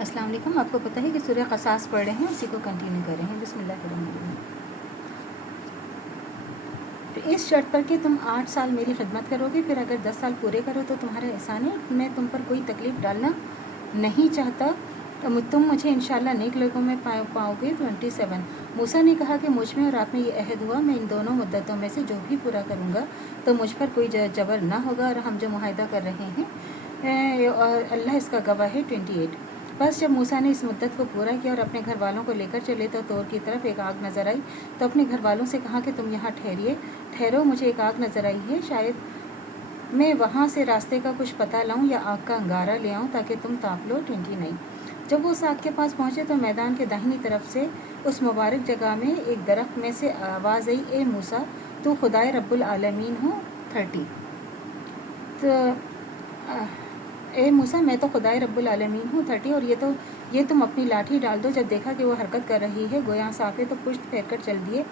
السلام علیکم. آپ کو پتہ ہے کہ سورہ قصاص پڑھ رہے ہیں, اسی کو کنٹینیو کر رہے ہیں. بسم اللہ الرحمن الرحیم. تو اس شرط پر کہ تم 8 سال میری خدمت کرو گے, پھر اگر 10 سال پورے کرو تو تمہارا احسان ہے. میں تم پر کوئی تکلیف ڈالنا نہیں چاہتا, تم مجھے انشاءاللہ نیک لوگوں میں پاؤ گے. 27. موسیٰ نے کہا کہ مجھ میں اور آپ میں یہ عہد ہوا, میں ان دونوں مدتوں میں سے جو بھی پورا کروں گا تو مجھ پر کوئی جبر نہ ہوگا, اور ہم جو معاہدہ کر رہے ہیں اور اللہ اس کا گواہ ہے. 28. بس جب موسیٰ نے اس مدت کو پورا کیا اور اپنے گھر والوں کو لے کر چلے تو طور کی طرف ایک آگ نظر آئی, تو اپنے گھر والوں سے کہا کہ تم یہاں ٹھہرو, مجھے ایک آگ نظر آئی ہے, شاید میں وہاں سے راستے کا کچھ پتہ لاؤں یا آگ کا انگارہ لے آؤں تاکہ تم تاپ لو. 29. جب وہ اس آگ کے پاس پہنچے تو میدان کے داہنی طرف سے اس مبارک جگہ میں ایک درخت میں سے آواز آئی, اے موسیٰ تو خدائے رب العالمین ہو. 30. تو اے موسیٰ میں تو خدائے رب العالمین ہوں. 30. اور یہ تم اپنی لاٹھی ڈال دو. جب دیکھا کہ وہ حرکت کر رہی ہے گویا صاف ہے تو پشت پھیر کر چل دیے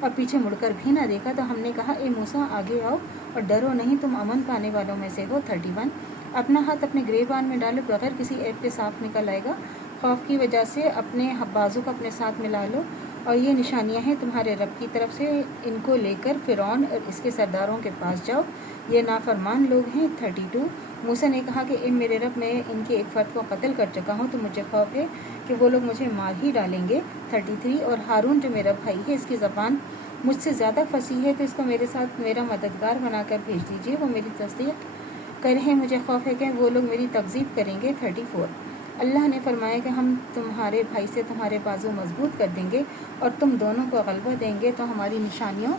اور پیچھے مڑ کر بھی نہ دیکھا. تو ہم نے کہا اے موسیٰ آگے آؤ اور ڈرو نہیں, تم امن پانے والوں میں سے ہو. 31. اپنا ہاتھ اپنے گریبان میں ڈالو, بغیر کسی عیب کے صاف نکل آئے گا. خوف کی وجہ سے اپنے بازو کو اپنے ساتھ ملا لو, اور یہ نشانیاں ہیں تمہارے رب کی طرف سے, ان کو لے کر فرعون اور اس کے سرداروں کے پاس جاؤ, یہ نافرمان لوگ ہیں. 32. موسیٰ نے کہا کہ اے میرے رب, میں ان کے ایک فرد کو قتل کر چکا ہوں تو مجھے خوف ہے کہ وہ لوگ مجھے مار ہی ڈالیں گے. 33. اور ہارون جو میرا بھائی ہے, اس کی زبان مجھ سے زیادہ فصیح ہے, تو اس کو میرے ساتھ میرا مددگار بنا کر بھیج دیجیے, وہ میری تصدیق کریں. مجھے خوف ہے کہ وہ لوگ میری تکذیب کریں گے. 34. اللہ نے فرمایا کہ ہم تمہارے بھائی سے تمہارے بازو مضبوط کر دیں گے اور تم دونوں کو غلبہ دیں گے, تو ہماری نشانیوں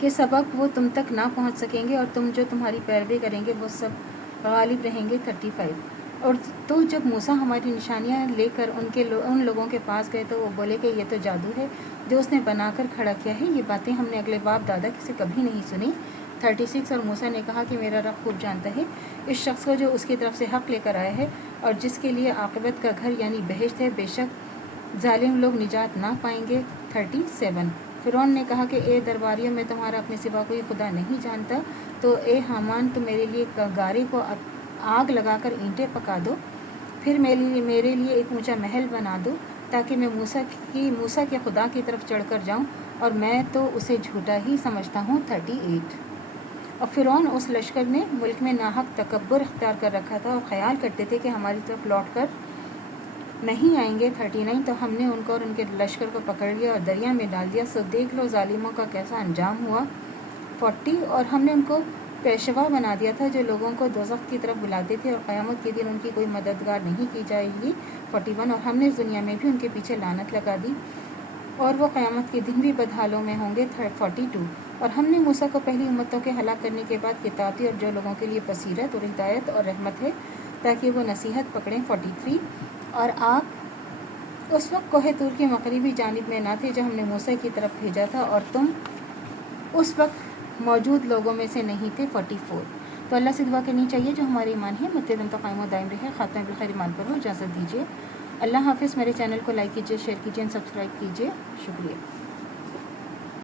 کے سبب وہ تم تک نہ پہنچ سکیں گے, اور تم جو تمہاری پیروی کریں گے وہ سب غالب رہیں گے. 35. اور تو جب موسیٰ ہماری نشانیاں لے کر ان لوگوں کے پاس گئے تو وہ بولے کہ یہ تو جادو ہے جو اس نے بنا کر کھڑا کیا ہے, یہ باتیں ہم نے اگلے باپ دادا سے کبھی نہیں سنی. 36. اور موسیٰ نے کہا کہ میرا رب خوب جانتا ہے اس شخص کو جو اس کی طرف سے حق لے کر آیا ہے اور جس کے لیے عاقبت کا گھر یعنی بہشت ہے, بے شک ظالم لوگ نجات نہ پائیں گے. 37. فرعون نے کہا کہ اے درباریوں, میں تمہارا اپنے سوا کوئی خدا نہیں جانتا, تو اے حامان تم میرے لیے گارے کو آگ لگا کر اینٹیں پکا دو, پھر میرے لیے ایک اونچا محل بنا دو تاکہ میں موسیٰ کے خدا کی طرف چڑھ کر جاؤں, اور میں تو اسے جھوٹا ہی سمجھتا ہوں. 38. اور فرعون اس لشکر نے ملک میں ناحق تکبر اختیار کر رکھا تھا اور خیال کرتے تھے کہ ہماری طرف لوٹ کر نہیں آئیں گے. 39. تو ہم نے ان کو اور ان کے لشکر کو پکڑ لیا اور دریا میں ڈال دیا, سو دیکھ لو ظالموں کا کیسا انجام ہوا. 40. اور ہم نے ان کو پیشوا بنا دیا تھا جو لوگوں کو دوزخ کی طرف بلاتے تھے, اور قیامت کے دن ان کی کوئی مددگار نہیں کی جائے گی. 41. اور ہم نے اس دنیا میں بھی ان کے پیچھے لعنت لگا دی اور وہ قیامت کے دن بھی بدحالوں میں ہوں گے. 42. اور ہم نے موسیٰ کو پہلی امتوں کے ہلاک کرنے کے بعد کتاب دی, اور جو لوگوں کے لیے بصیرت اور ہدایت اور رحمت ہے تاکہ وہ نصیحت پکڑیں. 43. اور آپ اس وقت کوہ طور کی مغربی جانب میں نہ تھے جب ہم نے موسیٰ کی طرف بھیجا تھا, اور تم اس وقت موجود لوگوں میں سے نہیں تھے. 44. تو اللہ سے دعا کرنی چاہیے جو ہمارے ایمان ہے متدم تو قائم و دائم رہے. خاتمہ بالخیر ایمان پر ہو. اجازت دیجیے. اللہ حافظ. میرے چینل کو لائک کیجیے, شیئر کیجیے, سبسکرائب کیجیے. شکریہ.